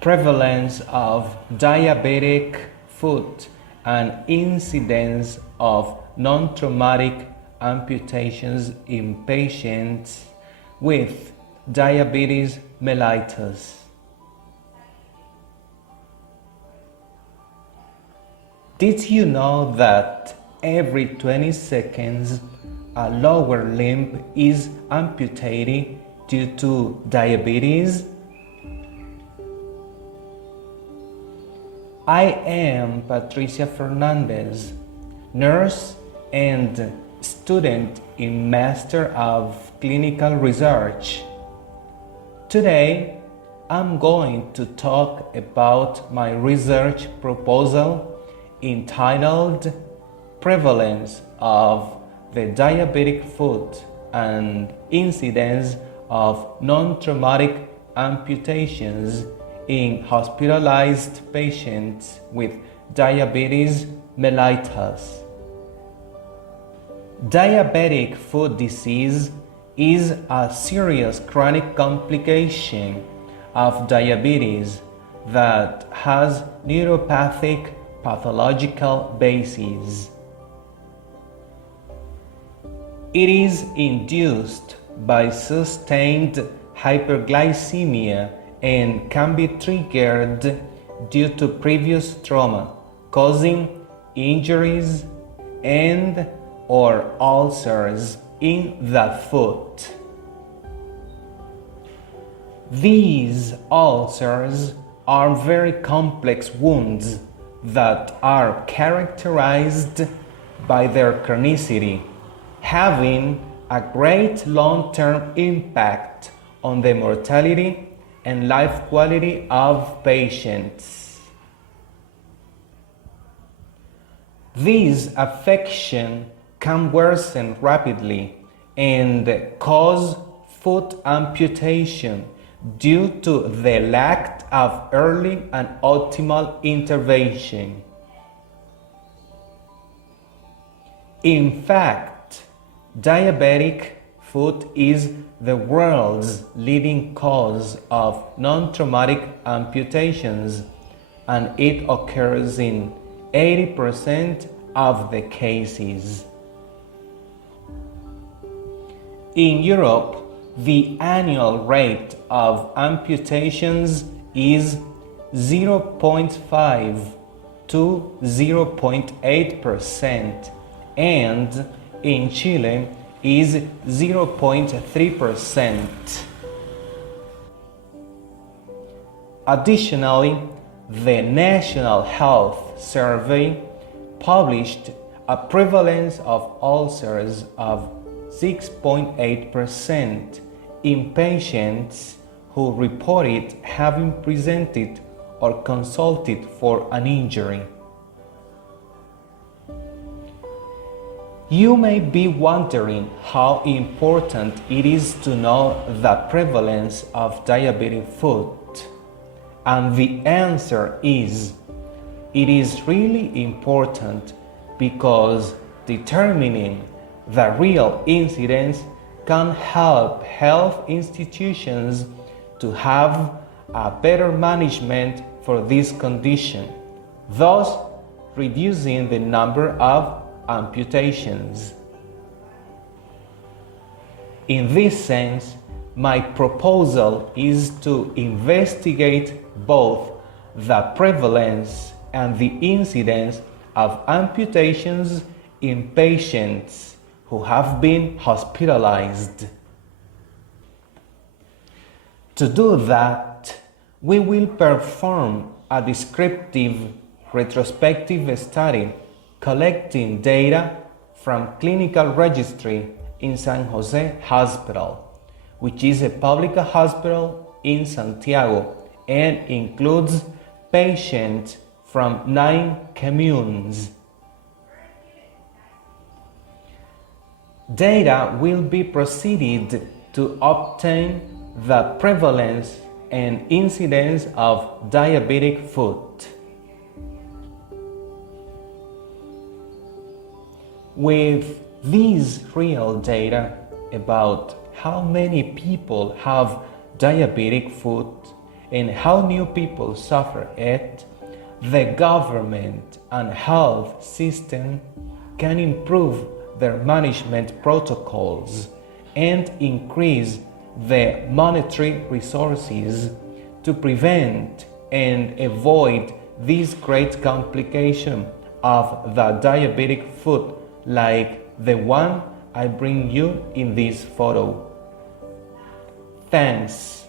prevalence of diabetic foot and incidence of non-traumatic amputations in patients with diabetes mellitus. Did you know that every 20 seconds a lower limb is amputated due to diabetes? I am Patricia Fernandez, nurse and student in Master of Clinical Research. Today, I'm going to talk about my research proposal entitled Prevalence of the Diabetic Foot and Incidence of Non-Traumatic Amputations in hospitalized patients with diabetes mellitus. Diabetic foot disease is a serious chronic complication of diabetes that has neuropathic pathological basis. It is induced by sustained hyperglycemia and can be triggered due to previous trauma, causing injuries and or ulcers in the foot. These ulcers are very complex wounds that are characterized by their chronicity, having a great long-term impact on the mortality and life quality of patients. This affection can worsen rapidly and cause foot amputation due to the lack of early and optimal intervention. In fact, diabetic foot is the world's leading cause of non-traumatic amputations, and it occurs in 80% of the cases. In Europe, the annual rate of amputations is 0.5 to 0.8%, and in Chile is 0.3%. Additionally, the National Health Survey published a prevalence of ulcers of 6.8% in patients who reported having presented or consulted for an injury. You may be wondering how important it is to know the prevalence of diabetic foot, and the answer is, it is really important because determining the real incidence can help health institutions to have a better management for this condition, thus reducing the number of amputations. In this sense, my proposal is to investigate both the prevalence and the incidence of amputations in patients who have been hospitalized. To do that, we will perform a descriptive retrospective study collecting data from clinical registry in San Jose Hospital, which is a public hospital in Santiago and includes patients from 9 communes. Data will be proceeded to obtain the prevalence and incidence of diabetic foot. With these real data about how many people have diabetic foot and how new people suffer it, the government and health system can improve their management protocols and increase the monetary resources to prevent and avoid this great complication of the diabetic foot like the one I bring you in this photo. Thanks.